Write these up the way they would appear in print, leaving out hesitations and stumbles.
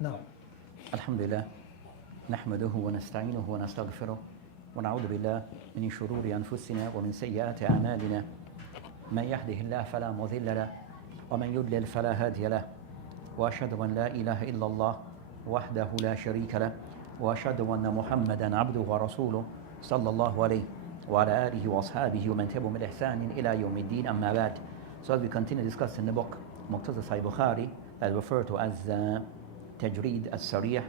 No. الحمد لله نحمده ونستعينه ونستغفره ونعوذ بالله من شرور أنفسنا ومن سيئات أعمالنا من يهده الله فلا مضل له ومن يضلل فلا هادي له وأشهد أن لا إله إلا الله وحده لا شريك له وأشهد أن محمدا عبده ورسوله صلى الله عليه وعلى آله وأصحابه ومن تبعهم بإحسان إلى يوم الدين أما بعد. So as we continue discussing the book Summarised Al-Bukhari, that is referred to as Tajreed al-Sarih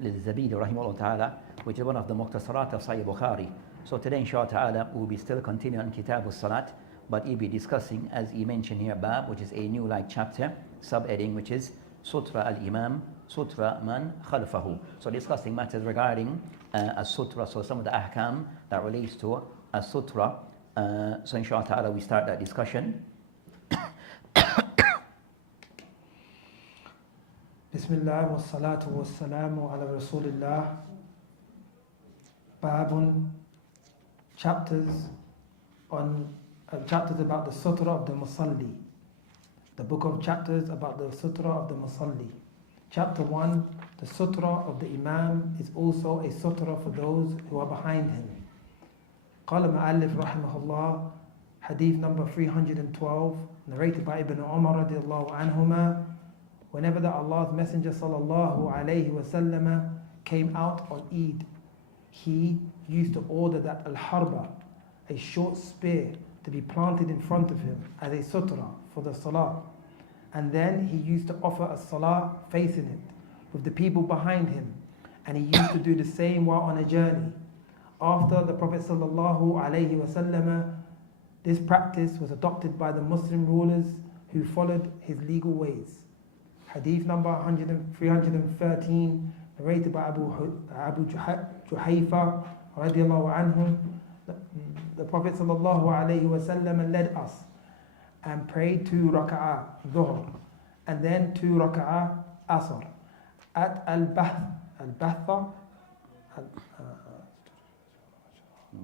للزبيدي رحمه الله تعالى, which is one of the Muqtasarat of Sahih Bukhari. So today inshallah ta'ala we'll be still continuing Kitab al-Salat, but he'll be discussing, as he mentioned here, Bab, which is a new chapter, subheading, which is Sutra al-Imam, Sutra man khalfahu. So discussing matters regarding a Sutra, so some of the ahkam that relates to a Sutra. So inshallah ta'ala we start that discussion. Bismillah wa salatu wa salamu ala Rasulillah. Babun, chapters about the Sutra of the Musalli. The book of chapters about the Sutra of the Musalli. Chapter 1, the Sutra of the Imam is also a Sutra for those who are behind him. قال المؤلف رحمه الله, Hadith number 312, narrated by Ibn Omar radiallahu anhuma. Whenever the Allah's Messenger sallallahu alayhi wasallam came out on Eid, he used to order that al-harba, a short spear, to be planted in front of him as a sutra for the salah. And then he used to offer a salah facing it with the people behind him. And he used to do the same while on a journey. After the Prophet sallallahu alayhi wasallam, this practice was adopted by the Muslim rulers who followed his legal ways. Hadith number 313, narrated by Abu Juhayfa radiallahu anhu. The Prophet sallallahu alayhi wasallam led us and prayed 2 raka'ah dhuhr and then 2 raka'ah asr at al-Batha.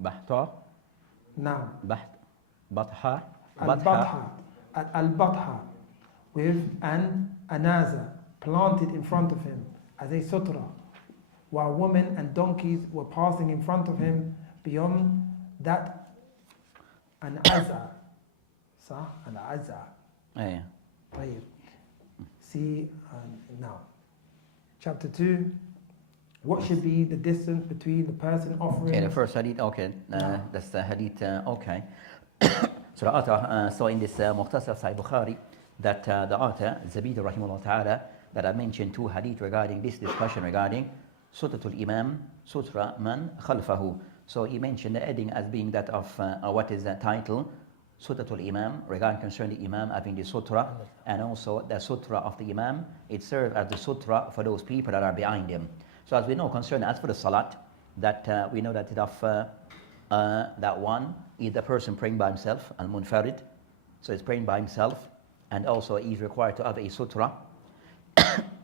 Bahta? Now. Batha? Al-Batha, with an anaza planted in front of him as a sutra, while women and donkeys were passing in front of him. Beyond that, an azza. An azza. Yeah. See now. Chapter 2. What should be the distance between the person offering? Okay, the first hadith, okay. That's the hadith, okay. So the author, so in this Muqtasar Sahih Bukhari, that the author, Zabidi rahimahullah ta'ala, that I mentioned 2 hadith regarding this discussion regarding Sutratul Imam, Sutra man khalfahu. So he mentioned the heading as being that of what is the title, Sutratul Imam, regarding concerning the Imam having the Sutra, and also the Sutra of the Imam, it serves as the Sutra for those people that are behind him. So as we know concerning, as for the Salat, that we know that it of that one is the person praying by himself, al-munfarid, so he's praying by himself, and also he's required to have a Sutra.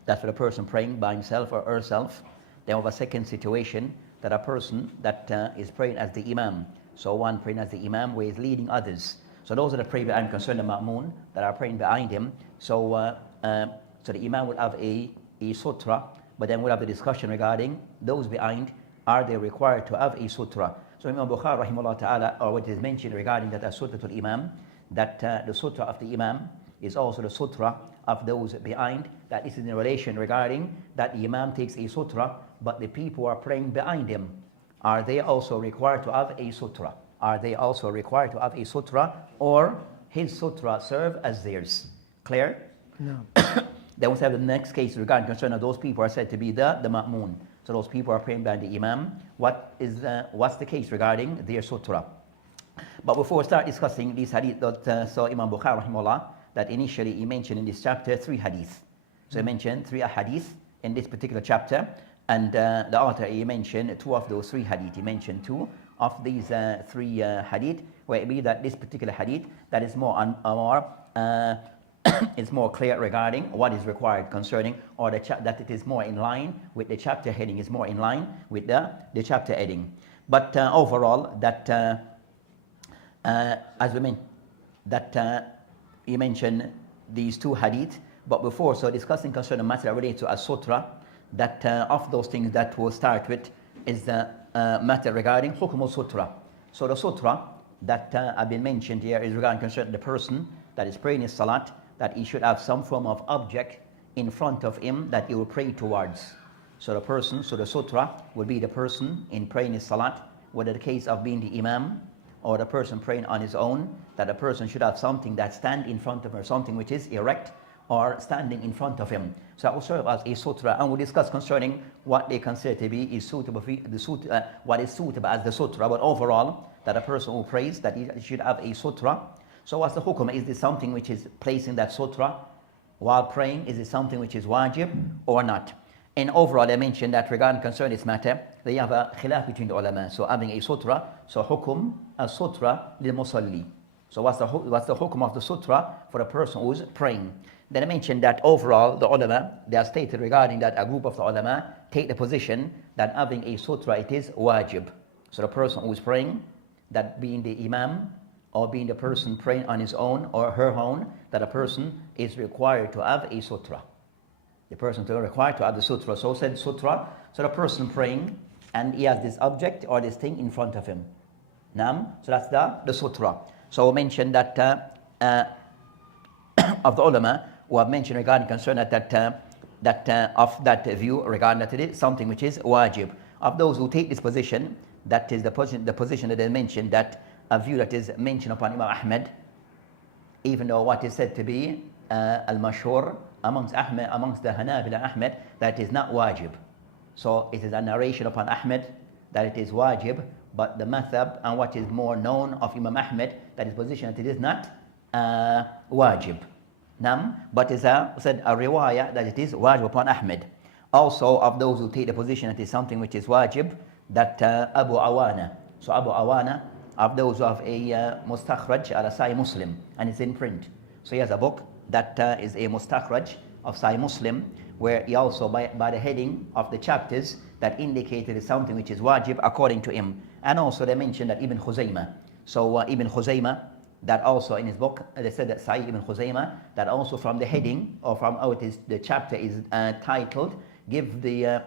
That's for the person praying by himself or herself. Then we have a second situation, that a person that is praying as the Imam. So one praying as the Imam where he's leading others. So those are the praying behind concerned the Ma'mun that are praying behind him. So so the Imam will have a Sutra, but then we'll have the discussion regarding those behind, are they required to have a Sutra? So Imam Bukhari rahimahullah ta'ala, or what is mentioned regarding that as Sutratul Imam, that the Sutra of the Imam is also the Sutra of those behind, that this is in relation regarding that the Imam takes a Sutra, but the people are praying behind him. Are they also required to have a Sutra? Are they also required to have a Sutra, or his Sutra serve as theirs? Clear? No. Then we have the next case regarding concern of those people are said to be the Ma'mun. So those people are praying behind the Imam. What's the case regarding their Sutra? But before we start discussing this hadith, so Imam Bukhari rahimahullah, that initially he mentioned in this chapter 3 hadith. So he mentioned 3 hadith in this particular chapter, and the author, he mentioned 2 of those 3 hadith. He mentioned 2 of these 3 hadith, where it be that this particular hadith that is more is more clear regarding what is required concerning, or that it is more in line with the chapter heading, is more in line with the chapter heading. But overall, that as we mentioned, that he mentioned these 2 hadith. But before, so discussing concerning the matter related to a sutra, that of those things that we'll start with is the matter regarding Hukm Sutra. So the Sutra that have been mentioned here is regarding concerning the person that is praying his Salat, that he should have some form of object in front of him that he will pray towards. So the Sutra will be the person in praying his Salat, whether the case of being the Imam or the person praying on his own, that the person should have something that stand in front of him, or something which is erect or standing in front of him. So that will serve as a Sutra, and we'll discuss concerning what they consider to be is suitable for what is suitable as the Sutra, but overall, that a person who prays, that he should have a Sutra. So what's the hukum? Is this something which is placing that Sutra while praying? Is it something which is wajib or not? And overall, I mentioned that regarding concerning this matter, they have a khilaf between the ulama. So having a Sutra, so hukum, a Sutra lil musalli. So what's the hukum of the Sutra for a person who's praying? Then I mentioned that overall, the ulama, they have stated regarding that a group of the ulama take the position that having a Sutra, it is wajib. So the person who is praying, that being the imam, or being the person praying on his own or her own, that a person is required to have a Sutra. The person is required to have the Sutra. So said Sutra, so the person praying, and he has this object or this thing in front of him. Naam, so that's the Sutra. So we mentioned that of the ulama who have mentioned regarding concern that of that view regarding that it is something which is wajib. Of those who take this position, that is the position that they mentioned, that a view that is mentioned upon Imam Ahmed, even though what is said to be al-mashhur amongst the Hanabila Ahmed, that is not wajib. So it is a narration upon Ahmed that it is wajib, but the madhab and what is more known of Imam Ahmed, that is position that it is not wajib. Nam, but is said a riwayah that it is wajib upon Ahmed. Also of those who take the position that it is something which is wajib, that Abu Awana. So Abu Awana, of those of a mustakhraj ala Sahih Muslim, and it's in print. So he has a book that is a mustakhraj of Sahih Muslim, where he also by the heading of the chapters that indicated is something which is wajib according to him. And also they mentioned that Ibn Khuzaymah. So Ibn Khuzaymah, that also in his book, they said that Sahih Ibn Khuzaymah, that also from the heading or from how it is, the chapter is titled, give the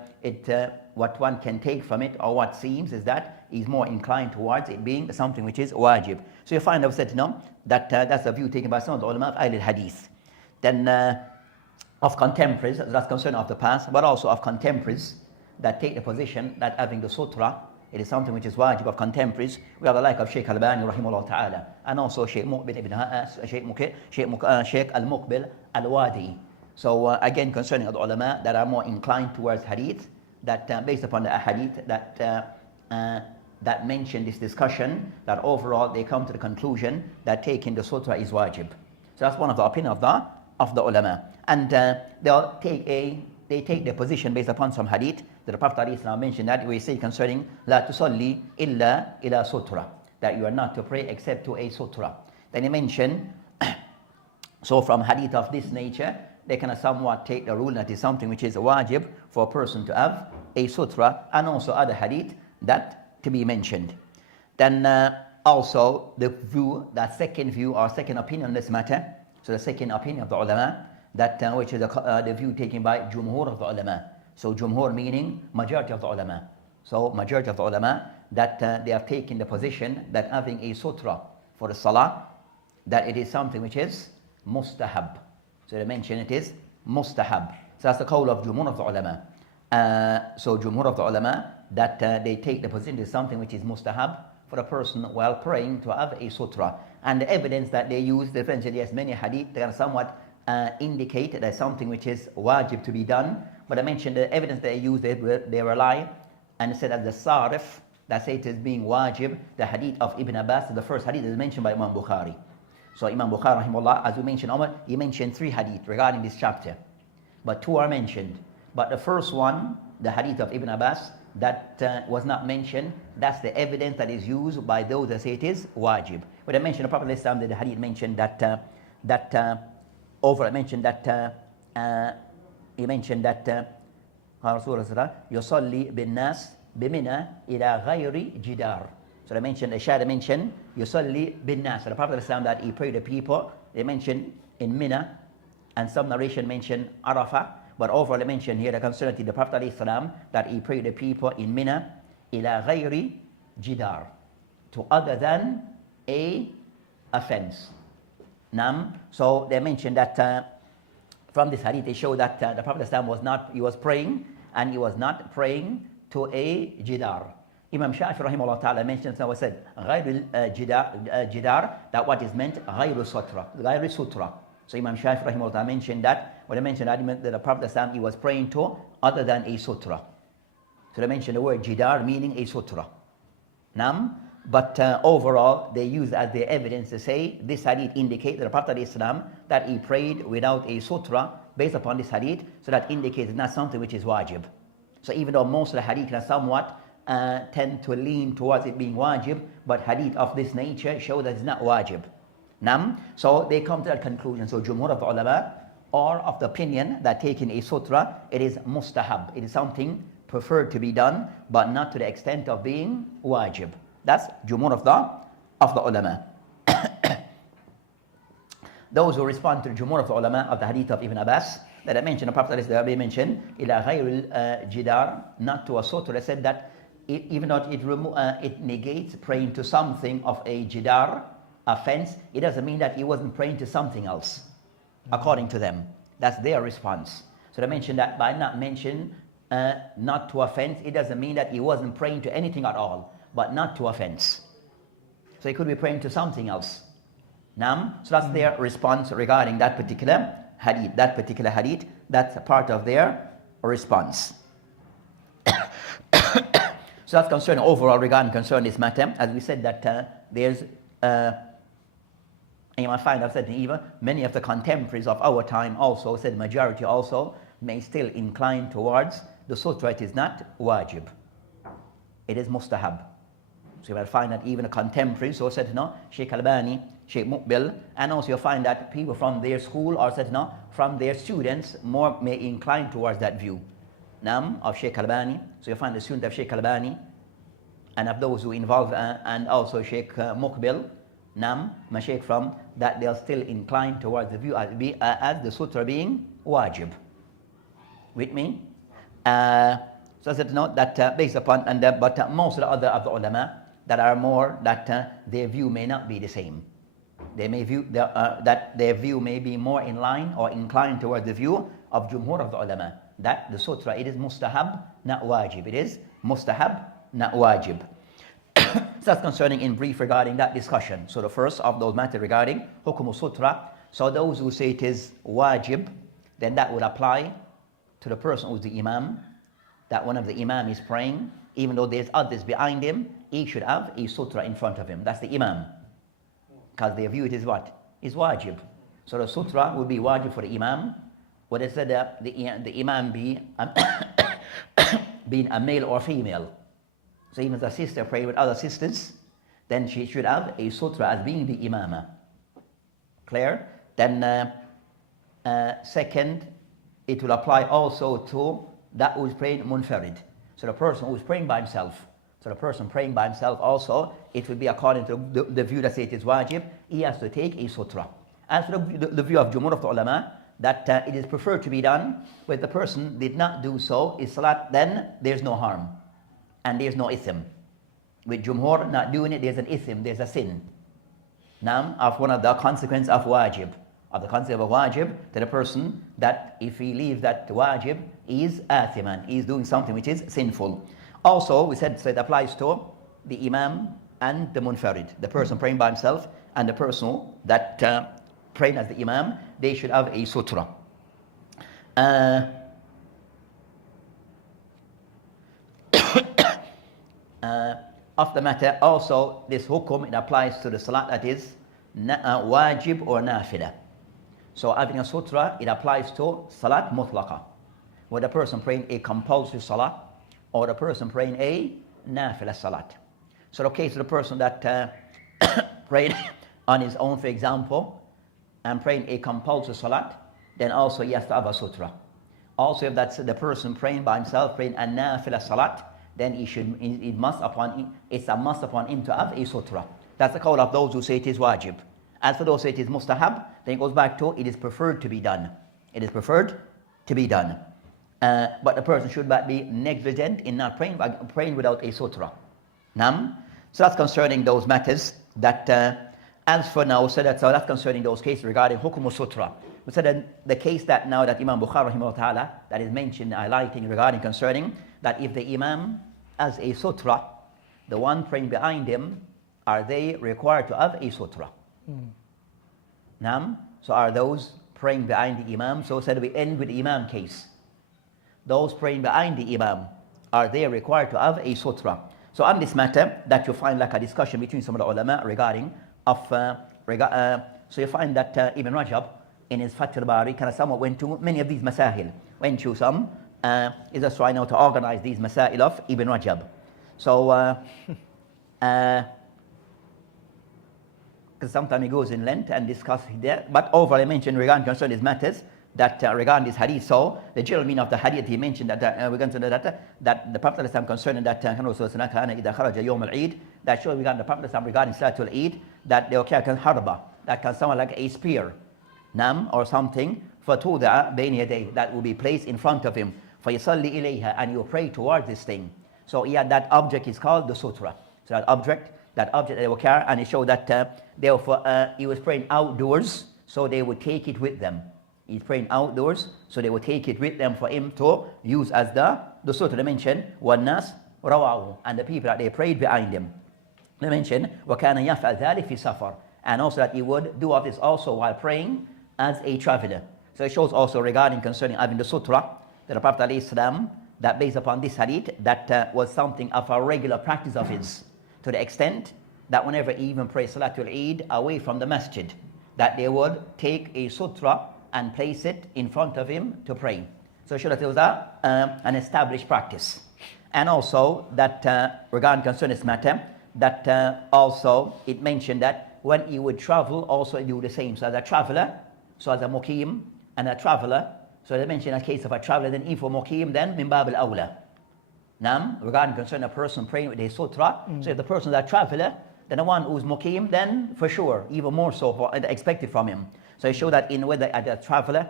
what one can take from it, or what seems is that he's more inclined towards it being something which is wajib. So you find, I've said no, that that's a view taken by some of the ulama of Al-Hadith. Then of contemporaries, that's concerned of the past, but also of contemporaries that take the position that having the Sutra, it is something which is wajib of contemporaries. We have the like of Shaykh Al-Bani rahimahullah ta'ala, and also Shaykh Muqbil ibn Shaykh Al-Muqbil Al-Wadi. So again, concerning the ulama that are more inclined towards hadith, that based upon the hadith that mention this discussion, that overall they come to the conclusion that taking the Sutra is wajib. So that's one of the opinion of the ulama. And they take their position based upon some hadith that the Prophet ﷺ mentioned, that we say concerning La tusalli illa ila sutra, that you are not to pray except to a sutra. Then he mentioned, so from hadith of this nature, they can somewhat take the rule that is something which is wajib for a person to have a sutra, and also other hadith that to be mentioned. Then also the view, that second view or second opinion on this matter, so the second opinion of the ulama, that which is the view taken by Jumhur of the ulama. So Jumhur meaning majority of the ulama. So majority of the ulama, that they have taken the position that having a sutra for the salah, that it is something which is mustahab. So they mention it is mustahab. So that's the call of Jumhur of the ulama. So Jumhur of the ulama, that they take the position is something which is mustahab for a person while praying to have a sutra. And the evidence that they use, the difference, yes, many hadith, they can somewhat indicate that something which is wajib to be done. But I mentioned the evidence they use, they rely and said that the sarif, that say it is being wajib, the hadith of Ibn Abbas, the first hadith is mentioned by Imam Bukhari. So Imam Bukhari, rahimahullah, as we mentioned, Omar, he mentioned 3 hadith regarding this chapter, but 2 are mentioned. But the first one, the hadith of Ibn Abbas, that was not mentioned, that's the evidence that is used by those that say it is wajib. But I mentioned the Prophet ﷺ, that the hadith mentioned he mentioned that Rasulullah yusalli bin nas bimina ila ghayri jidar. So they mentioned, the Shah mentioned yusalli bin nas. So the Prophet ﷺ, that he prayed the people, they mentioned in Mina, and some narration mentioned Arafah, But overall, I mentioned here the concerning the Prophet ﷺ, that he prayed the people in Mina, ila ghayri jidar, to other than a offense. So they mentioned that from this hadith, they show that the Prophet ﷺ he was praying, and he was not praying to a jidar. Imam Shafi rahimahullah ta'ala mentioned, so I said, غير jidar, that what is meant, غير sutra. So Imam Shafi rahimahullah ta'ala mentioned that, when they mentioned that the Prophet ﷺ he was praying to other than a sutra. So they mentioned the word jidar meaning a sutra. But overall, they use as their evidence to say this hadith indicates that the Prophet ﷺ, that he prayed without a sutra based upon this hadith, so that indicates it's not something which is wajib. So even though most of the hadith are somewhat tend to lean towards it being wajib, but hadith of this nature show that it's not wajib. So they come to that conclusion. So Jumhur of the ulama are of the opinion that taking a sutra, it is mustahab. It is something preferred to be done, but not to the extent of being wajib. That's Jumhur of the ulama. Those who respond to the Jumhur of the ulama of the hadith of Ibn Abbas, that I mentioned, the Prophet mentioned, ila ghayril jidar, not to a sutra. They said that even though it negates praying to something of a jidar offense, it doesn't mean that he wasn't praying to something else, according to them. That's their response. So they mentioned that by not mentioning not to offense, it doesn't mean that he wasn't praying to anything at all, but not to offense. So he could be praying to something else. So that's their response regarding that particular hadith. That's a part of their response. So that's concerning overall regarding this matter. As we said that there's, and you might find, I've said even many of the contemporaries of our time also said, majority also may still incline towards the sutra. It is not wajib. It is mustahab. So you might find that even the contemporaries, so said, Sheikh Albani, Sheikh Muqbil, and also you find that people from their school or said, from their students more may incline towards that view. Of Sheikh Albani. So you find the student of Sheikh Albani and of those who involve and also Sheikh Muqbil, Mashaykh from that, they'll still incline towards the view as the sutra being wajib. With me? So I said that based upon, but most of the other of the ulama that are more, that their view may not be the same. They may view that their view may be more in line or inclined towards the view of Jumhur of the ulama, that the sutra, it is mustahab, not wajib. It is mustahab, not wajib. So that's concerning in brief regarding that discussion. So the first of those matters regarding hukum sutra. So those who say it is wajib, then that would apply to the person who's the imam, that one of the imam is praying, even though there's others behind him, he should have a sutra in front of him. That's the imam. Because they view it as what? Is wajib. So the sutra would be wajib for the imam. What they said that the imam be being a male or female. So even if the sister pray with other sisters, then she should have a sutra as being the imama. Clear? Then second, it will apply also to that who is praying munfarid. So the person who is praying by himself. So the person praying by himself also, it will be according to the view that says it is wajib, he has to take a sutra. As for the view of Jumhur of the ulama, that it is preferred to be done, but the person did not do so, is salat, then there's no harm. And there's no ithm. With Jumhur not doing it, there's an ithm, there's a sin. Now, of one of the consequences of wajib, of the concept of wajib, to the person that if he leaves that wajib, he is athiman, he is doing something which is sinful. Also, we said, so it applies to the imam and the munfarid, the person praying by himself and the person that praying as the imam, they should have a sutra. Of the matter, also this hukum, it applies to the salat that is wajib or nafila. So having a sutra, it applies to salat mutlaqa, where the person praying a compulsory salat or the person praying a nafila salat. So the case of the person that prayed on his own, for example, and praying a compulsory salat, then also he has to have a sutra. Also, if that's the person praying by himself, praying a nafila salat, then it's a must upon him to have a sutra. That's the call of those who say it is wajib. As for those who say it is mustahab, then it goes back to it is preferred to be done. It is preferred to be done. But the person should not be negligent in not praying without a sutra. So that's concerning those matters that, as for now, so that's concerning those cases regarding hukum sutra. We said that the case that now that Imam Bukhari rahimahullah ta'ala, that is mentioned, highlighting regarding concerning that if the Imam has a sutra, the one praying behind him, are they required to have a sutra? So are those praying behind the Imam? So said we end with the Imam case. Those praying behind the Imam, are they required to have a sutra? So on this matter, that you find like a discussion between some of the ulama regarding so you find that Ibn Rajab in his Fath al-Bari kind of somewhat went to many of these masahil, went to some, is just trying now to organize these masail of Ibn Rajab. So because sometimes he goes in length and discuss there, but overall I mentioned regarding concerning these matters, that regarding this hadith, so the general meaning of the hadith, he mentioned that we're going to know that the Prophet concerning that that shows regarding the Prophet regarding Salatul Eid, that they will carry harba, that can sound like a spear, or something, فَتُوضَعَ بَيْنِ يَدَيْهِ, that will be placed in front of him, فَيَصَلِّ إِلَيْهَا, and you pray towards this thing. So that object is called the sutra. So that object that they will carry, and it showed that therefore he was praying outdoors, so they would take it with them. He's praying outdoors, so they would take it with them for him to use as the sutra. They mentioned وَالنَّاسِ رَوَعُهُ, and the people that they prayed behind him. They mentioned وَكَانَ يَفْعَلْ ذَلِكَ فِي سَفَرٍ, and also that he would do of this also while praying as a traveler. So it shows also regarding concerning having the sutra, that the Prophet ﷺ, that based upon this hadith, that was something of a regular practice of his, to the extent that whenever he even prays Salatul Eid away from the masjid, that they would take a sutra and place it in front of him to pray. So it was an established practice. And also that regarding concerning this matter, that also it mentioned that when he would travel, also do the same. So as a traveler, so as a muqim and a traveler, so they mentioned a case of a traveler, then if for muqim, then min bab al-awla. Regarding concerning a person praying with a sutra, so if the person is a traveler, then the one who's muqim, then for sure, even more so expected from him. So it showed that in whether a traveler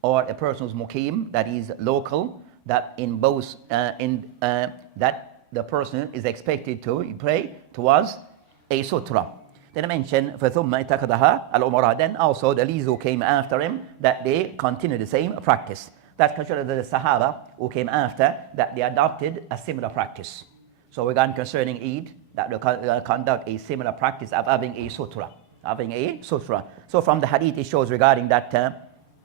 or a person who's muqim, that is local, that in both, that the person is expected to pray towards a sutra. Then I mentioned, فَثُمَّ اتَّخَذَهَا الْأُمَرَاء, then also the leaders who came after him, that they continued the same practice. That's considered the Sahaba who came after, that they adopted a similar practice. So regarding concerning Eid, that they conduct a similar practice of having a sutra. So from the hadith it shows regarding that,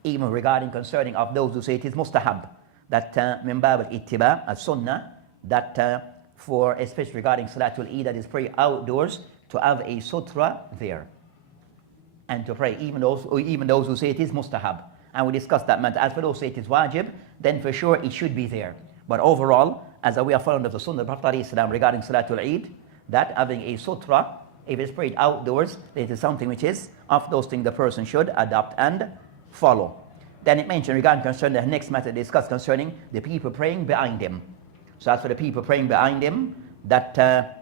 even regarding concerning of those who say it is mustahab, that min bab al-ittiba, as-sunnah, that for especially regarding Salatul Eid, that is pray outdoors, to have a sutra there and to pray, even those who say it is mustahab. And we discussed that matter. As for those who say it is wajib, then for sure it should be there. But overall, as we are following of the sunnah of the Prophet ﷺ regarding Salatul Eid, that having a sutra, if it's prayed outdoors, it is something which is of those things the person should adopt and follow. Then it mentioned regarding concerning the next matter discussed concerning the people praying behind him. So as for the people praying behind him, that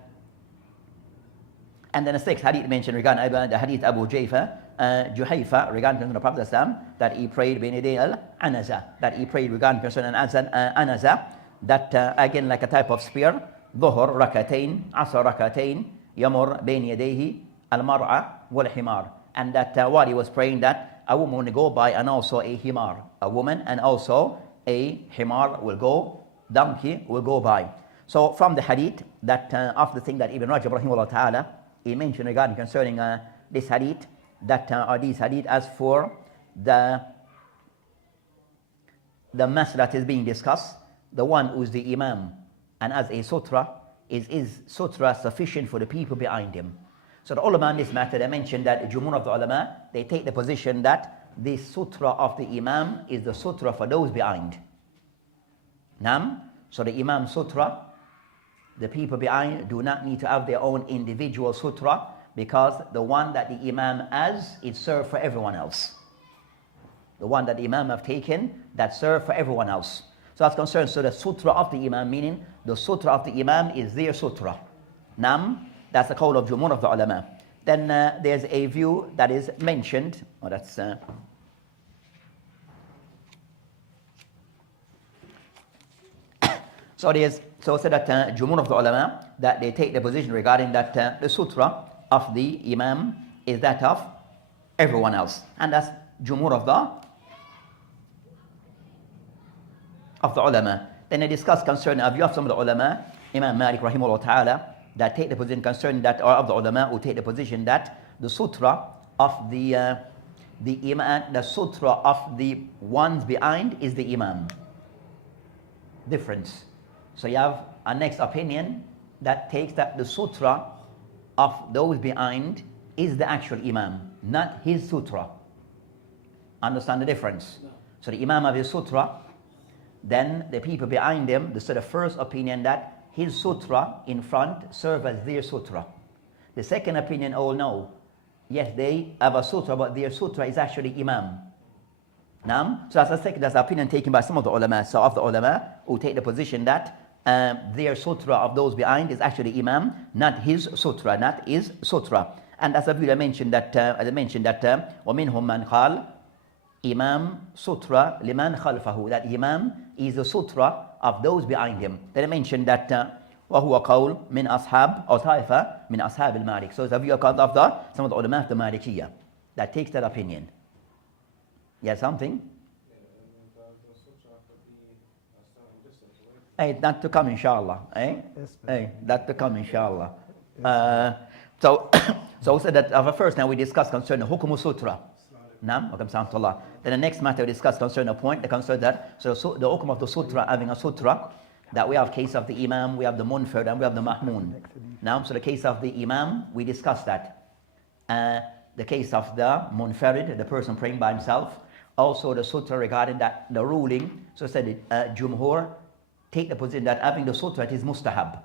and then the sixth hadith mentioned regarding the hadith Abu Juhayfa regarding the Prophet that he prayed بين al-anaza, that he prayed regarding concerning anaza, that again like a type of spear, ظهر ركعتين عصر ركعتين يمر بين يديه المرأة والحمار, and that while he was praying that a woman will go by and also a himar, a woman and also a himar will go, donkey will go by. So from the hadith that of the thing that Ibn Rajab rahimahullah ta'ala he mentioned regarding concerning this hadith, that are these hadith as for the mass that is being discussed, the one who is the imam and as a sutra, is sutra sufficient for the people behind him? So the ulama in this matter, they mentioned that Jumhur of the ulama, they take the position that the sutra of the imam is the sutra for those behind. So the imam sutra, the people behind do not need to have their own individual sutra, because the one that the imam has, it serves for everyone else. The one that the imam have taken, that serves for everyone else. So that's concerned. So the sutra of the imam, meaning the sutra of the imam is their sutra. That's the call of Jumhur of the ulama. Then there's a view that is mentioned, So so that Jumhur of the ulama, that they take the position regarding that the sutra of the imam is that of everyone else, and that's Jumhur of the ulama. Then they discuss concerning a view of some of the ulama, Imam Malik rahimahullah ta'ala, that take the position concerning that, or of the ulama who take the position that the sutra of the imam, the sutra of the ones behind is the imam. Difference. So you have a next opinion that takes that the sutra of those behind is the actual imam, not his sutra. Understand the difference? No. So the imam of his sutra, then the people behind him, this is the first opinion that his sutra in front serve as their sutra. The second opinion, oh no, yes, they have a sutra, but their sutra is actually imam. Now, so that's the opinion taken by some of the ulama. So of the ulama who take the position that their sutra of those behind is actually imam, not his sutra, not his sutra. And as I mentioned that, وَمِنْهُمْ مَنْ قَالَ Imam Sutra liman khalfahu, that Imam is the sutra of those behind him. Then I mentioned that وَهُوَ قَوْلٌ مِنْ أَصْحَابِ أو طائفة مِنْ أَصْحَابِ الْمَالِكِ. So it's a view of some of the ulama of the Malikiyya that takes that opinion. Yeah, something? Hey, not to come inshallah. Hey, that to come inshallah. So we said that first now we discussed concerning Hukum Sutra. Then the next matter we discussed concerning a point that concerns that so the hukum of the sutra, having a sutra, that we have case of the imam, we have the munfarid, and we have the mahmoon. Now, so the case of the imam, we discussed that. The case of the munfarid, the person praying by himself, also the sutra regarding that the ruling. So said Jumhur take the position that having the sutra it is mustahab,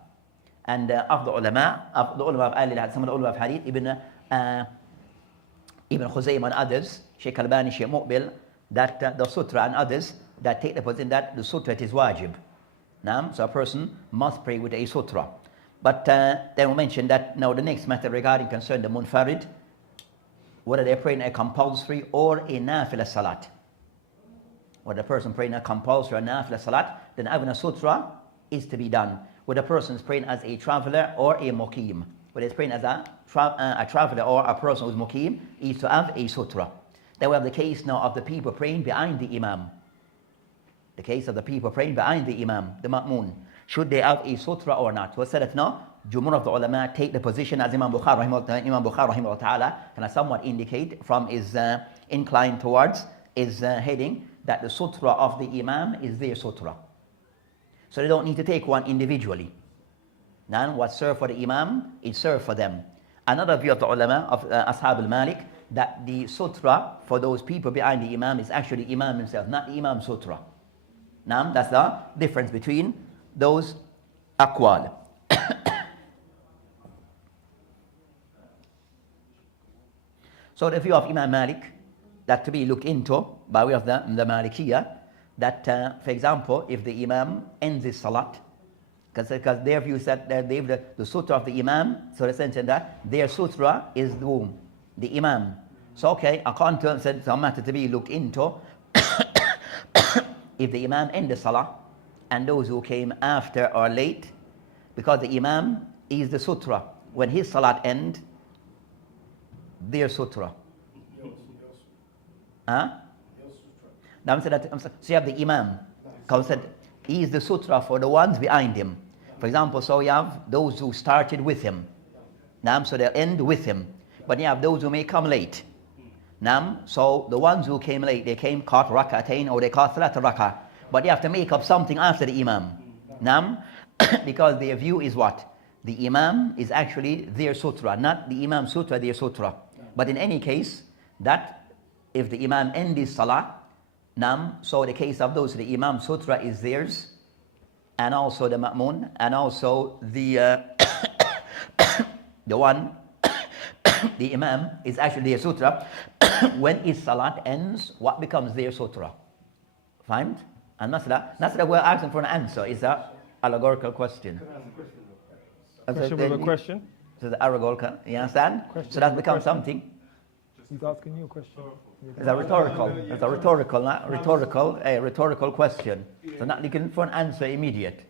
and of the ulama of Al-Hadith, some of the ulama of Hadith, Ibn Khuzaymah and others, Sheikh Albani, Sheikh Muqbil, that the sutra and others that take the position that the sutra is wajib. So a person must pray with a sutra. But then we mentioned that now the next matter regarding concern the munfarid, whether they're praying a compulsory or a nafila salat. Whether the person praying a compulsory or nafila salat, then having a sutra is to be done. Whether the person is praying as a traveler or a muqim. Whether it's praying as a traveler or a person who's muqim, is to have a sutra. Then we have the case now of the people praying behind the imam. The case of the people praying behind the imam, the ma'mun. Should they have a sutra or not? So I said that now, Jumhur of the ulama take the position as Imam Bukhari rahimahullah ta'ala can somewhat indicate from his incline towards his heading that the sutra of the imam is their sutra. So they don't need to take one individually. Now, what served for the imam, it served for them. Another view of the ulama of Ashab al-Malik, that the sutra for those people behind the imam is actually imam himself, not the imam sutra. Now, that's the difference between those aqwal. So the view of Imam Malik, that to be looked into by way of the Malikiyya, that for example, if the imam ends his salat, because their view is that the sutra of the imam, so the sense that their sutra is the womb, the imam. So okay, according to said some matter to be looked into, if the imam ends the salah, and those who came after are late, because the imam is the sutra. When his salat ends, their sutra. Huh? Now so you have the imam, because he is the sutra for the ones behind him. For example, so you have those who started with him. So they'll end with him. But you have those who may come late. So the ones who came late, they came caught rak'atain or they caught salat rak'ah. But you have to make up something after the imam. Because their view is what? The imam is actually their sutra, not the imam sutra, their sutra. But in any case, that if the imam ends his salah, so the case of those, the imam sutra is theirs, and also the ma'mun, and also the the one, the imam is actually their sutra. When his salat ends, what becomes their sutra? Fine? And not that we're asking for an answer. It's an allegorical question. Question with a question? So the allegorical, you understand? Question So that becomes something. He's asking you a question. It's a rhetorical question. So not looking for an answer immediate.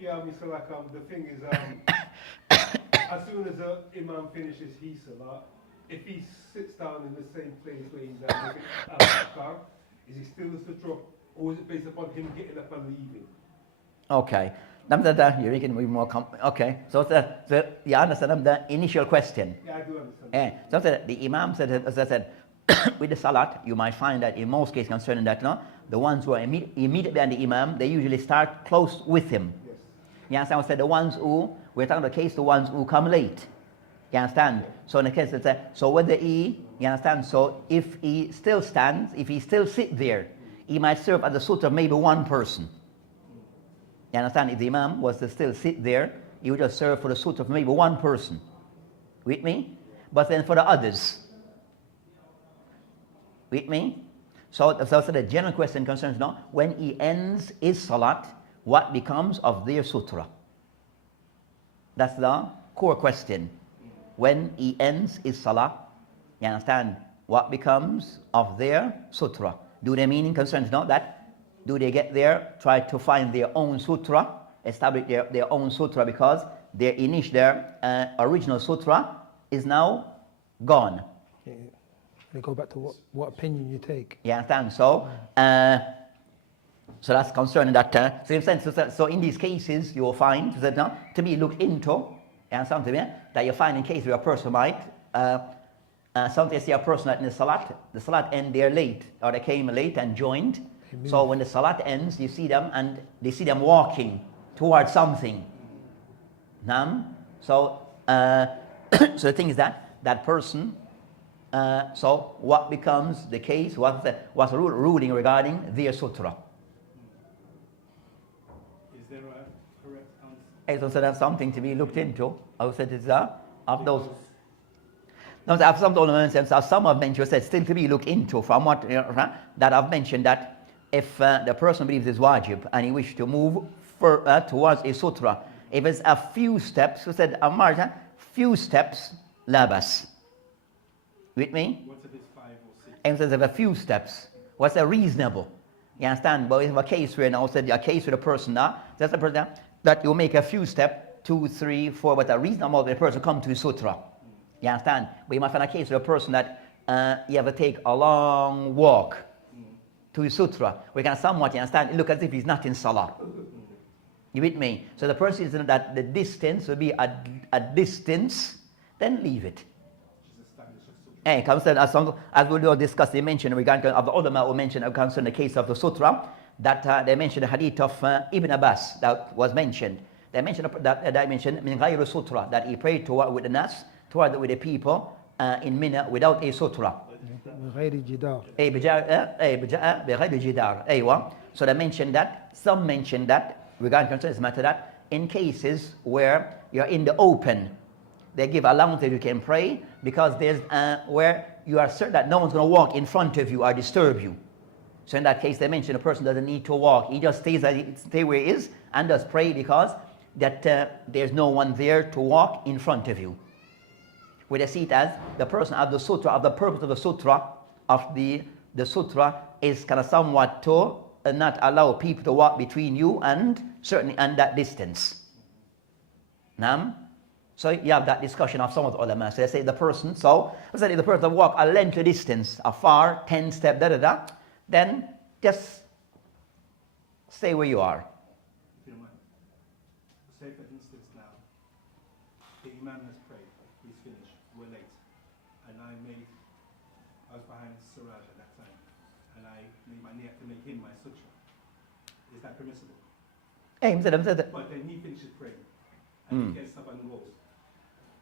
Yeah, I mean, so like the thing is, as soon as the imam finishes his salah, if he sits down in the same place where he's at, is he still the sutra, or is it based upon him getting up and leaving? Okay. You can be more okay. So you understand the initial question. Yeah, I do understand. So the Imam said, as I said, with the salat, you might find that in most cases concerning that, no, the ones who are immediately behind the Imam, they usually start close with him. Yes. You understand? I said the ones who, we're talking about the case, the ones who come late. You understand? So in the case, it's so whether you understand? So if he still stands, if he still sit there, he might serve as a sutra of maybe one person. You understand? If the Imam was to still sit there, he would just serve for the sutra of maybe one person. With me? But then for the others. With me? So the general question concerns now, when he ends his salat, what becomes of their sutra? That's the core question. When he ends his salat, you understand? What becomes of their sutra? Do they meaning concerns not that? Do they get there, try to find their own sutra, establish their own sutra because their original sutra is now gone? Yeah. They go back to what opinion you take. You understand? So, so that's concerning that. So in these cases, you will find that to be looked into, and something that you find in case where a person might, sometimes see a person that in the salat end they're late, or they came late and joined. So when the salat ends, you see them and they see them walking towards something. So, so the thing is that person. So what becomes the case? What's the ruling regarding their sutra? Is there a correct answer? So that's something to be looked into. I would say it's of those. No, some have mentioned said still to be looked into from what that I've mentioned that. If the person believes it's wajib and he wishes to move towards a sutra, if it's a few steps, we said a few steps, labas. With me? What if it's 5 or 6? And says if a few steps, what's a reasonable? You understand? But we have a case where now said a case with a person that's a person that you make a few steps, 2, 3, 4, but a reasonable the person come to a sutra. You understand? But you might find a case with a person that you have to take a long walk to his sutra. We can somewhat, you understand, look as if he's not in salah. You with me? So the person is that the distance will be a distance, then leave it. As we will discuss, they mentioned regarding of the ulama who mentioned concerning the case of the sutra, that they mentioned the hadith of Ibn Abbas that was mentioned. They mentioned min ghayru sutra, that he prayed with the nas, with the people in Mina without a sutra. So they mentioned that, some mentioned that, regarding concerning this matter, that in cases where you're in the open, they give allowance that you can pray because there's where you are certain that no one's going to walk in front of you or disturb you. So in that case, they mentioned a person doesn't need to walk. He just stay where he is and does pray because that there's no one there to walk in front of you. Where they see it as the person of the sutra, of the purpose of the sutra, of the sutra is kind of somewhat to not allow people to walk between you and certainly and that distance. So you have that discussion of some of the ulama. So they say the person, so let's say the person walk a lengthy distance, a far 10 step, then just stay where you are. If you don't mind. Say for instance now, the imam has prayed, he's finished, we're late, and I was behind Suraj at that time, and I made my niyat to make him my sutra. Is that permissible? But then he finishes praying, and he gets up and goes.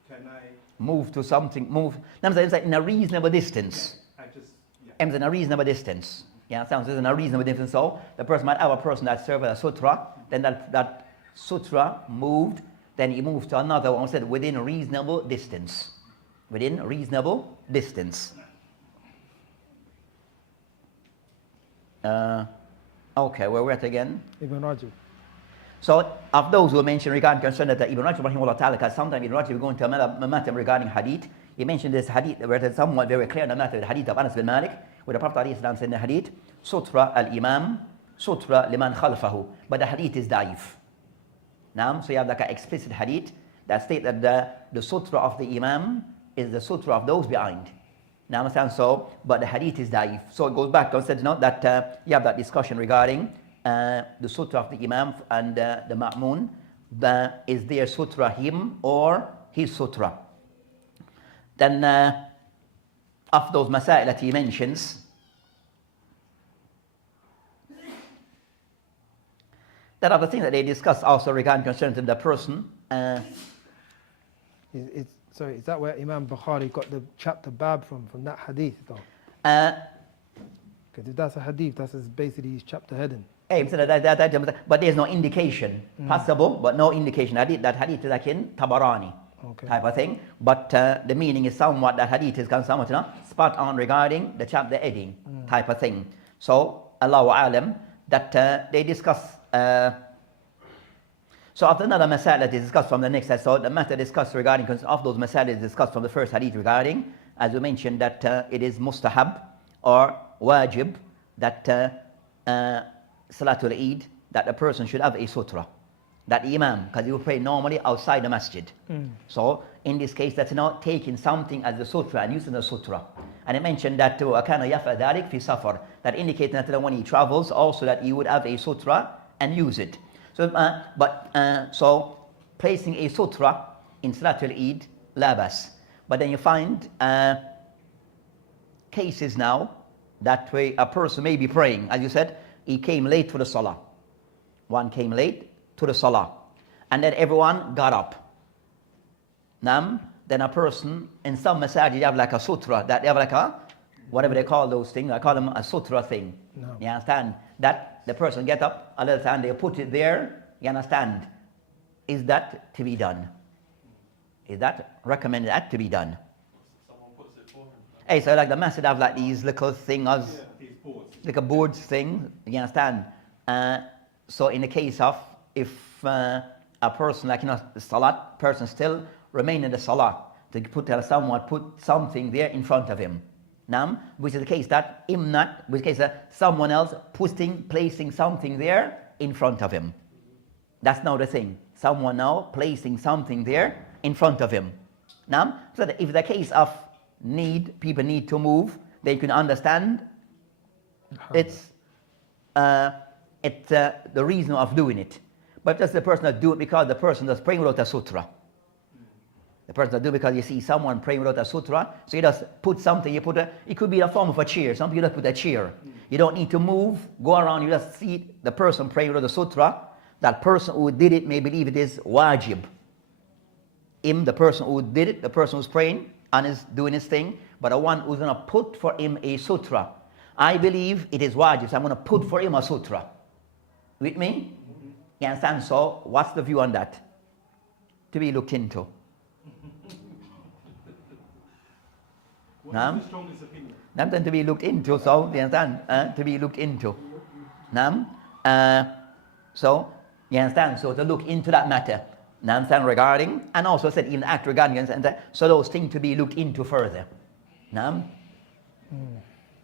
Can I move to something? In a reasonable distance. In a reasonable distance. Yeah, sounds in a reasonable distance. So the person might have a person that serves a sutra, then that sutra moved, then he moved to another one, said within a reasonable distance. Within a reasonable distance. Okay, where we're at again? Ibn Rajab. So, of those who mentioned regarding concern that Ibn Rajab rahimahullah ta'ala, because sometimes Ibn Rajab is going to a matter regarding hadith, he mentioned this hadith where it's somewhat very clear in the matter, the hadith of Anas bin Malik, where the Prophet said in the hadith, Sutra al-Imam, Sutra liman khalfahu. But the hadith is da'if. Now, so you have like an explicit hadith that states that the sutra of the imam is the sutra of those behind. Now understand, so, but the hadith is da'if. So it goes back and says, that you have that discussion regarding the sutra of the imam and the ma'mun. Is their sutra him or his sutra? Then of those masail that he mentions, that are the things that they discuss also regarding concerning the person. Sorry, is that where Imam Bukhari got the chapter bab from that hadith though? Because if that's a hadith, that's basically his chapter heading. But there's no indication. Possible, but no indication. That hadith is like in Tabarani type of thing. But the meaning is somewhat, that hadith is somewhat spot on regarding the chapter heading type of thing. So, Allahu Alam, that they discuss. So after another masala that is discussed from the next hadith, so the matter discussed regarding of those masala is discussed from the first hadith regarding, as we mentioned, that it is mustahab or wajib that Salatul Eid, that a person should have a sutra, that the imam, because he will pray normally outside the masjid. So in this case, that's not taking something as the sutra and using the sutra. And I mentioned that too, akana yafa dhalik fi safar, that indicating that when he travels, also that he would have a sutra and use it. So, so placing a sutra in Salatul Eid, labas. But then you find cases now that way a person may be praying, as you said, he came late for the salah. One came late to the salah, and then everyone got up. Now, then a person in some masajid you have like a sutra, that they have like a whatever they call those things. I call them a sutra thing. No. You understand? That the person get up, another time they put it there. You understand? Is that to be done? Is that recommended that to be done? Someone puts it for him. Hey, so like the masjid have like these little things, like a boards thing. You understand? So in the case of if a person like the salat person still remain in the salat, to put something there in front of him. Now, which is the case that which is the case that someone else placing something there in front of him. That's now the thing. Someone now placing something there in front of him. Now, so that if the case of people need to move, they can understand it's the reason of doing it. But just the person that do it because the person is praying without a sutra. The person that do it because you see someone praying without a sutra, so you just put something, it could be a form of a chair. Some people just put a chair. You don't need to move, go around, you just see the person praying without a sutra. That person who did it may believe it is wajib. The person who did it, the person who's praying and is doing his thing, but the one who's going to put for him a sutra. I believe it is wajib, so I'm going to put for him a sutra. With me? You understand? So, what's the view on that? To be looked into. What is the strongest opinion? Nothing to be looked into, so, you understand? To be looked into. So, you understand? So, to look into that matter. You understand? Regarding, and also said even act regarding, so those things to be looked into further.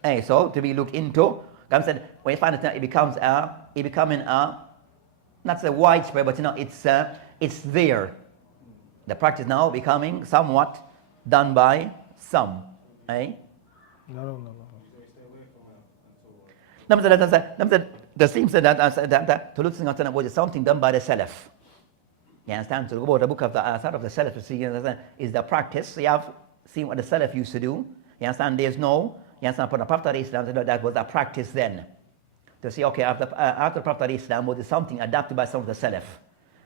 Hey, so to be looked into, God said, when you find it becomes not so widespread, but it's there. The practice now becoming somewhat done by some. Eh? No. The seems that to look at was something done by the Salaf. You understand? So about the book of the Asar of the Salaf, is the practice. So you have seen what the Salaf used to do. You understand? There's no. You understand? For the Prophet Islam, that was a practice then. To see, okay, after Prophet Islam, was it something adapted by some of the Salaf?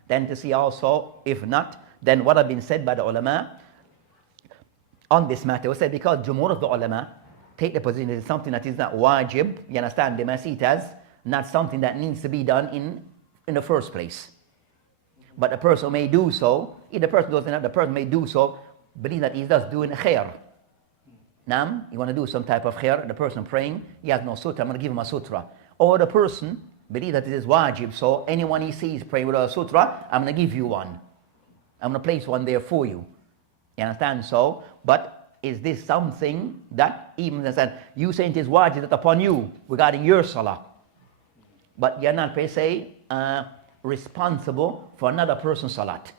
Then to see also, if not, then what had been said by the ulama on this matter was said because Jumhur of the ulama take the position that it's something that is not wajib. You understand? They may see it as not something that needs to be done in the first place. But the person may do so. If the person doesn't have, the person may do so, believe that he's just doing khair. Now, you want to do some type of khair, the person praying, he has no sutra, I'm going to give him a sutra. Or the person believe that it is wajib, so anyone he sees praying without a sutra, I'm going to give you one. I'm going to place one there for you. You understand? So, but is this something that even that you saying it is wajib that upon you regarding your salah, but you're not per se responsible for another person's salat.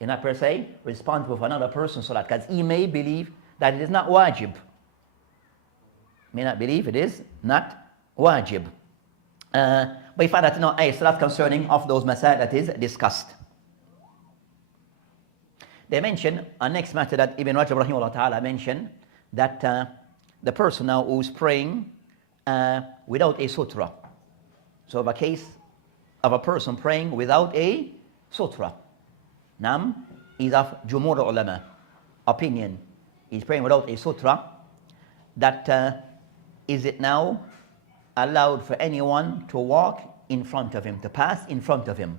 You're not per se responsible for another person's salat, because he may believe that it is not wajib. May not believe it is not wajib. But you find that no salat concerning of those masail that is discussed. They mention a next matter that Ibn Rajab rahimahullah ta'ala mentioned, that the person now who's praying without a sutra. So the case of a person praying without a sutra. Nam is of Jumhur ulama opinion. He's praying without a sutra. That is it now allowed for anyone to walk in front of him, to pass in front of him?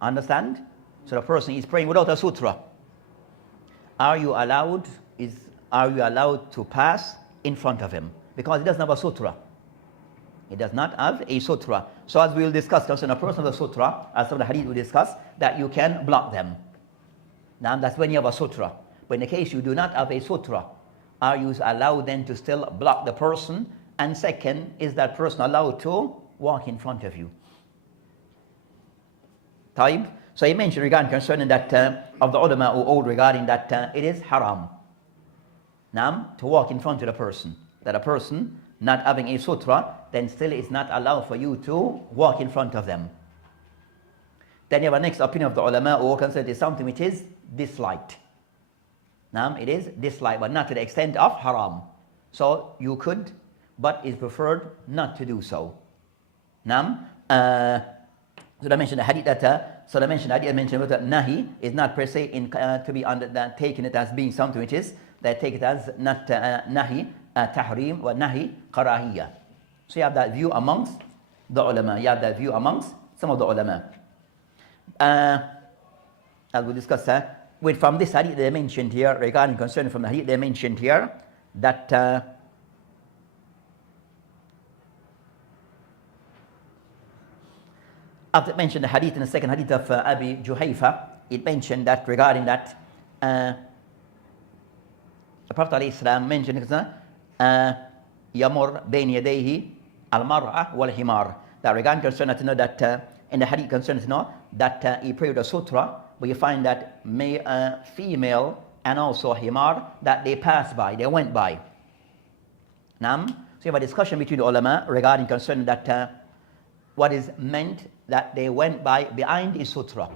Understand? So the person is praying without a sutra. Are you allowed to pass in front of him? Because he doesn't have a sutra. He does not have a sutra. So as we will discuss concerning a person with a sutra, as some of the hadith we discuss, that you can block them. Now that's when you have a sutra. But in the case you do not have a sutra, are you allowed then to still block the person? And second, is that person allowed to walk in front of you? Taib. So he mentioned regarding concerning that of the ulama who hold regarding that it is haram. Now to walk in front of the person. That a person not having a sutra, then still it's not allowed for you to walk in front of them. Then you have a next opinion of the ulama who consider it is something which is disliked. Now it is disliked, but not to the extent of haram. So you could, but it's preferred not to do so. Now, so I mentioned the hadith that I mentioned that nahi is not per se to be taken it as being something which is, they take it as not nahi tahrim wa nahi karahiyya. So you have that view amongst the ulama. You have that view amongst some of the ulama. As we discussed, from this hadith they mentioned here, regarding concern from the hadith they mentioned here, that after mentioned the hadith in the second hadith of Abi Juhayfa, it mentioned that regarding that the Prophet ﷺ mentioned Yamur bayn yadayhi al-mar'a wal-himar. That regarding concern to know that in the hadith concern to know that he prayed with a sutra, but you find that female and also himar, that they passed by, they went by. So you have a discussion between the ulama regarding concern that what is meant that they went by behind his sutra,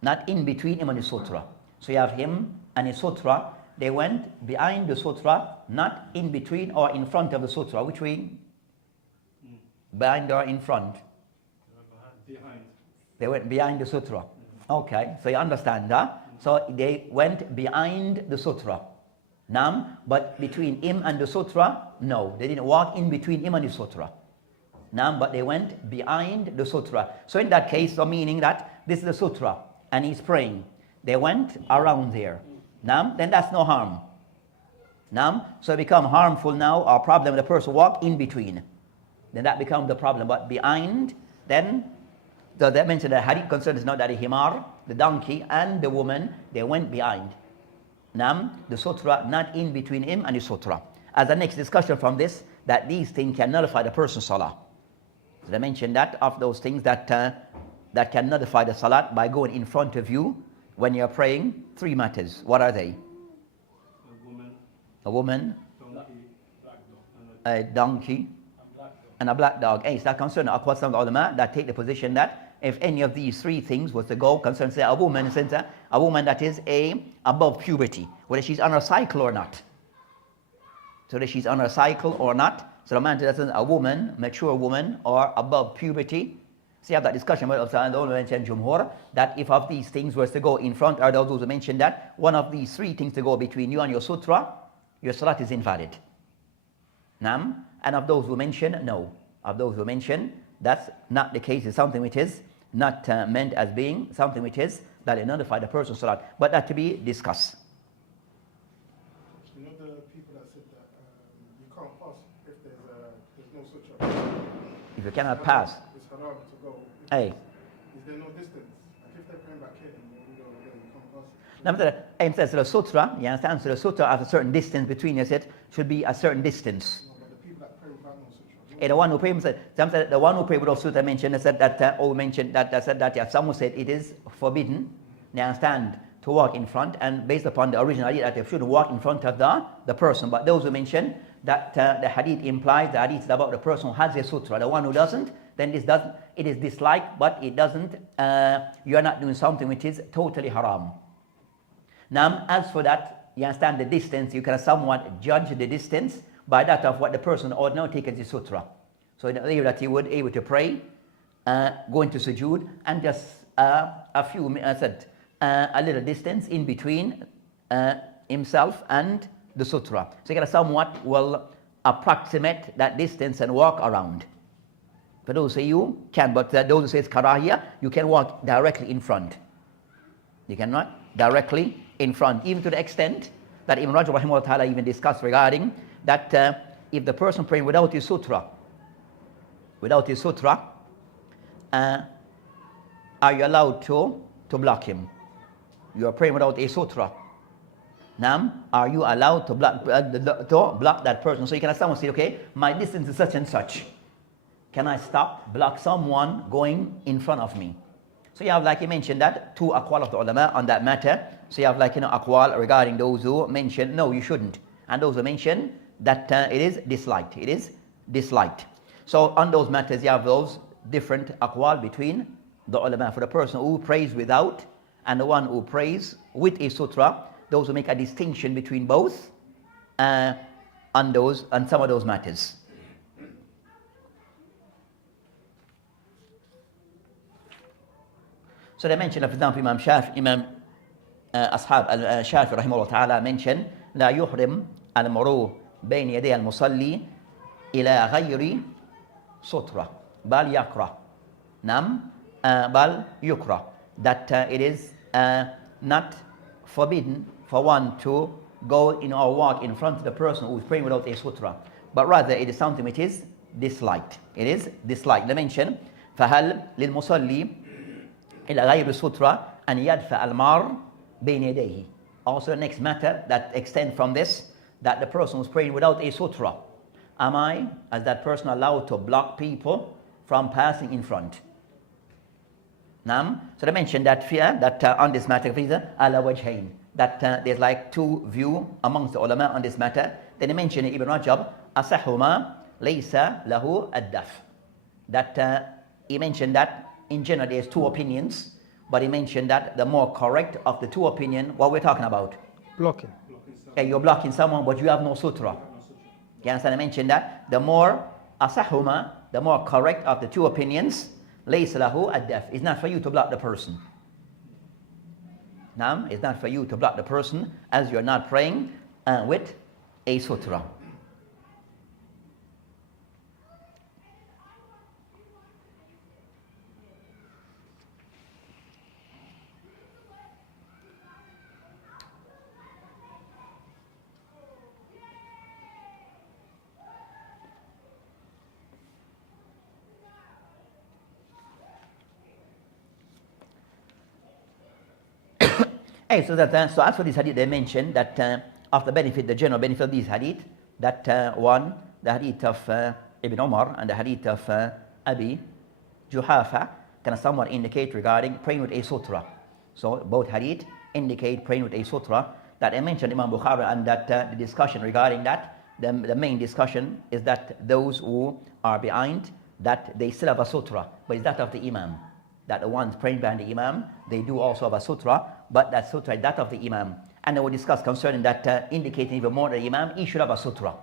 not in between him and his sutra. So you have him and his sutra, they went behind the sutra, not in between or in front of the sutra. Which way? Behind or in front? Behind. They went behind the sutra. Okay, so you understand that? So they went behind the sutra. But between him and the sutra, no. They didn't walk in between him and the sutra. But they went behind the sutra. So in that case, so meaning that this is the sutra and he's praying. They went around there. Then that's no harm. So it become harmful now, or problem when the person walk in between. Then that becomes the problem. But behind, then that means that the hadith concern is not that the himar, the donkey, and the woman, they went behind. The sutra, not in between him and the sutra. As the next discussion from this, that these things can nullify the person's salah. So they mentioned that of those things that can nullify the salat by going in front of you when you're praying, three matters. What are they? A woman, a donkey, and a black dog. Is that concerned? Of course, some ulama that take the position that if any of these three things was to go, concern say a woman that is above puberty, whether she's on her cycle or not. So whether she's on her cycle or not. So the man that's a woman, mature woman, or above puberty. So you have that discussion with the ulama mentioned Jumhur, that if of these things was to go in front, or those who mentioned that one of these three things to go between you and your sutra, your salat is invalid. And of those who mention, no. Of those who mention, that's not the case. It's something which is not meant as being something which is that it nullify the person's salat, but that to be discussed. You know the people that said that you can't pass if there's no sutra. If you cannot pass, it's haram to go. hey. Is there no distance? Like if they're praying back here and you go over there, you can't pass. Now, says the sutra, you understand? So the sutra has a certain distance between you, it should be a certain distance. No, but the people that pray without no sutra, The one who prayed, some said the one who prayed without sutra mentioned said that, or mentioned that said that yeah, someone said it is forbidden. They understand to walk in front, and based upon the original hadith that they shouldn't walk in front of the person. But those who mention that the hadith implies the hadith is about the person who has a sutra. The one who doesn't, then it is disliked, but it doesn't. You are not doing something which is totally haram. Now, as for that, you understand the distance. You can somewhat judge the distance by that of what the person ordinarily take as a sutra. So that he would able to pray, go into sujood, and just a few, a little distance in between himself and the sutra. So you can somewhat will approximate that distance and walk around. For those who say you can, but those who say it's karahiyah, you can walk directly in front. You cannot directly in front, even to the extent that Ibn Rajab rahimahullah ta'ala even discussed regarding that if the person praying without his sutra, are you allowed to block him? You are praying without a sutra. Now, are you allowed to block that person? So you can have someone say, okay, my distance is such and such. Can I stop, block someone going in front of me? So you have, like you mentioned, that two aqwal of the ulama on that matter. So you have like, aqwal regarding those who mention, no, you shouldn't. And those who mention that it is disliked. It is disliked. So on those matters, you have those different aqwal between the ulama. For the person who prays without and the one who prays with a sutra, those who make a distinction between both on some of those matters. So they mentioned, for example, Ashab al-Shafi rahimahullah ta'ala mentioned, لا يحرم المرور بين يدي المصلي إلى غير سترة بل يكره. نعم بل يكره. That it is not forbidden for one to go in or walk in front of the person who is praying without a sutra, but rather it is something which is disliked. It is disliked. They mention فهل للمصلي إلى غير السترة أن يدفع المار بين يديه. Also the next matter that extends from this, that the person who is praying without a sutra, am I, as that person, allowed to block people from passing in front? Naam. So they mentioned that fear, that on this matter, ala wajhain, that there's like two view amongst the ulama on this matter. Then they mentioned Ibn Rajab, asahuma laysa lahu ad-daf. That he mentioned that in general there's two opinions, but he mentioned that the more correct of the two opinions, what we're talking about? Blocking. Yeah, you're blocking someone, but you have no sutra. You understand? I mentioned that the more asahuma, the more correct of the two opinions, laysa lahu ad-daf. It's not for you to block the person. Now, it's not for you to block the person as you're not praying with a sutra. Hey, so as for this hadith, they mentioned that of the benefit, the general benefit of this hadith, that one, the hadith of Ibn Omar and the hadith of Abi Juhafa can somewhat indicate regarding praying with a sutra. So both hadith indicate praying with a sutra. That I mentioned Imam Bukhari, and that the discussion regarding that, the main discussion is that those who are behind, that they still have a sutra, but it's that of the imam. That the ones praying behind the imam, they do also have a sutra, but that sutra is that of the imam. And they will discuss concerning that, indicating even more that the imam, he should have a sutra.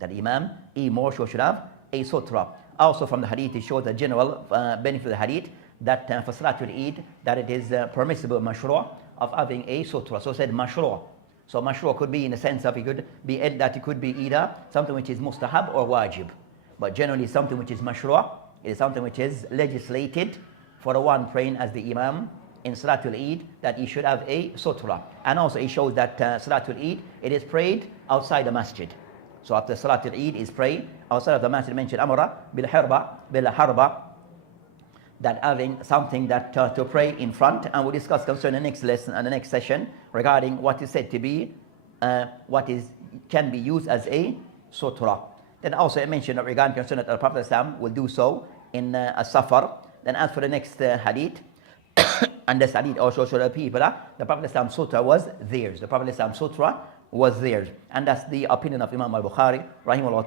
That the imam, he more should have a sutra. Also from the hadith, it shows the general benefit of the hadith, that for Salatul Eid, that it is permissible, mashru', of having a sutra. So it said mashru'. So mashru' could be in the sense of, it could be either something which is mustahab or wajib. But generally something which is mashru', it is something which is legislated for the one praying as the imam in Salatul Eid, that he should have a sutra. And also it shows that Salatul Eid, it is prayed outside the masjid. So after Salatul Eid is prayed outside of the masjid, mentioned Amara bil harba, that having something that to pray in front. And we'll discuss concerning the next lesson and the next session regarding what is said to be, can be used as a sutra. Then also I mentioned that regarding concern that the Prophet Islam will do so in a safar. Then as for the next hadith, and this hadith also showed the people that the Prophet Islam Sutra was theirs. The Prophet Islam Sutra was theirs. And that's the opinion of Imam Al-Bukhari, rahimahullah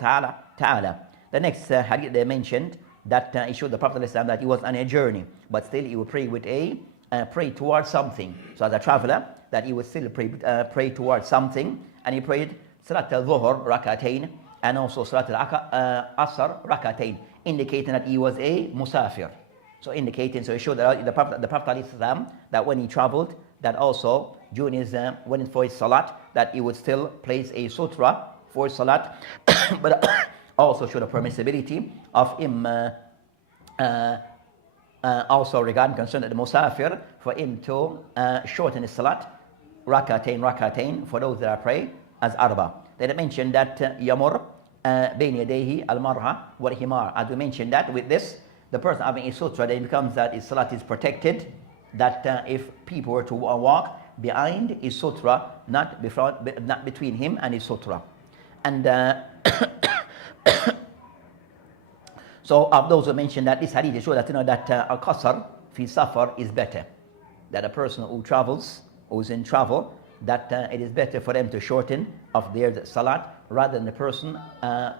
ta'ala. The next hadith they mentioned that it showed the Prophet Islam that he was on a journey, but still he would pray with pray towards something. So as a traveler, that he would still pray towards something, and he prayed Salat al-Dhuhr rakatain and also Salat al-Asr rakatain, indicating that he was a musafir. So indicating, so it showed that the Prophet ﷺ, that when he traveled, that also during his when for his salat, that he would still place a sutra for his salat, but also showed the permissibility of him also regarding concern that the musafir, for him to shorten his salat rakatain for those that are pray as arba. Then I mentioned that yamur bayna yadayhi al-marha wal himar. As we mentioned that with this, the person having a sutra, then it becomes that his salat is protected, that if people were to walk behind his sutra, not between him and his sutra. And so of those who mentioned that this hadith shows that that al-qasr fi safar is better, that a person who travels, who is in travel, that it is better for them to shorten of their salat rather than the person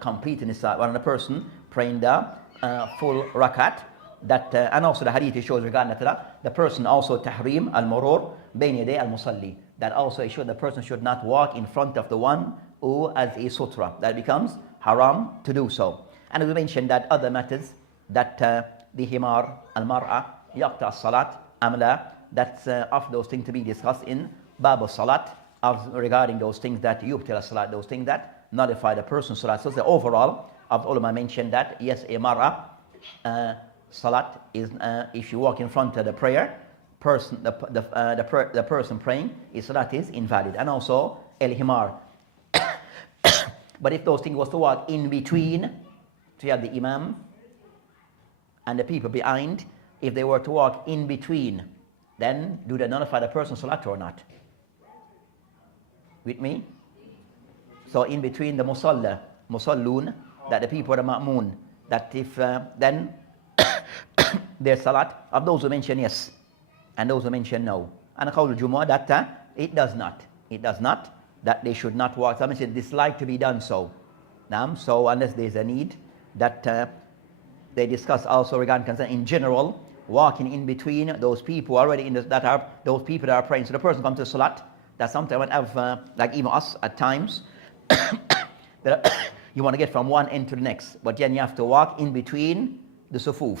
completing his salat, rather than the person praying the full rakat. That and also the hadith shows regarding that the person also tahrim al-murur bayna yaday al-musalli, that also it shows the person should not walk in front of the one who has a sutra, that becomes haram to do so. And we mentioned that other matters, that the himar al-mar'a yaqta as-salat amla, that's of those things to be discussed in bab al-salat, regarding those things that yubtil as-salat, those things that nullify the person's salat. So the overall of the ulama mentioned that yes, a mar'a salat is if you walk in front of the the person praying, his salat is invalid. And also el-himar. But if those things was to walk in between, so you have the imam and the people behind, if they were to walk in between, then do they nullify the person's salat or not? With me? So in between the musallun, that the people are the ma'moon, that if then their salat, of those who mention yes, and those who mention no. And qawl al-jumu'ah, that it does not, that they should not walk. Some say dislike to be done so. So unless there's a need, that they discuss also regarding concern in general, walking in between those people already in those people that are praying. So the person comes to salat, that sometimes would have like even us at times, that you want to get from one end to the next, but then you have to walk in between the sufuf.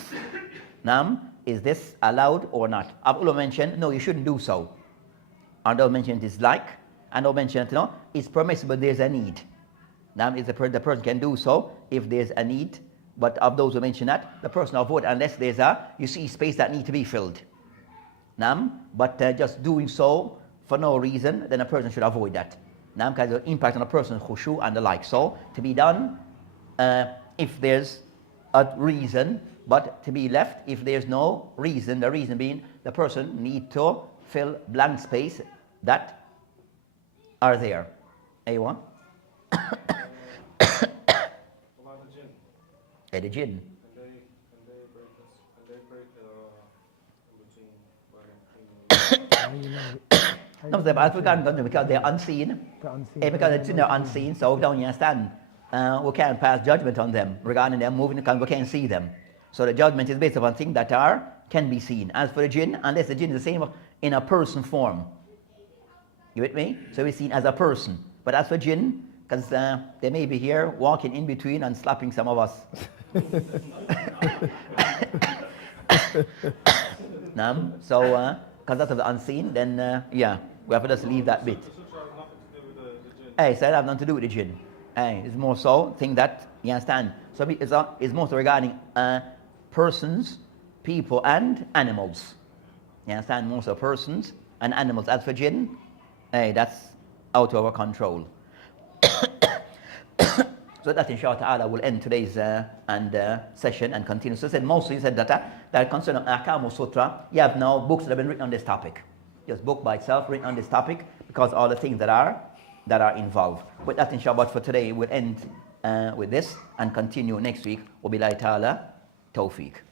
Is this allowed or not? Abdullah mentioned, no, you shouldn't do so. And they'll mention dislike, and they'll mention, it's permissible, there's a need. The person can do so if there's a need, but of those who mention that, the person avoid unless there's you see space that need to be filled. But just doing so for no reason, then a person should avoid that. Because of the impact on a person's khushu and the like. So to be done if there's a reason, but to be left if there's no reason, the reason being the person need to fill blank space that are there. A1? The jinn. And they break in between. No, because they're unseen. Because the jinn are unseen, so we don't understand. We can't pass judgment on them regarding them moving because we can't see them. So the judgment is based upon things that can be seen. As for the jinn, unless the jinn is the same in a person form. You with me? So we're seen as a person. But as for jinn, because they may be here walking in between and slapping some of us. So because that's of the unseen, then we have to just leave that bit. Hey, so that have nothing to do with the jinn. Hey, it's more so thing that you understand. So it's more so regarding persons, people, and animals. You understand? More so persons and animals. As for jinn, hey, that's out of our control. So that inshallah ta'ala will end today's session and continue. So said mostly said that concerning Ahkam Sutra, you have now books that have been written on this topic. Just book by itself written on this topic because all the things that are involved. But that inshallah for today will end with this and continue next week. Wabillahi ta'ala tawfiq.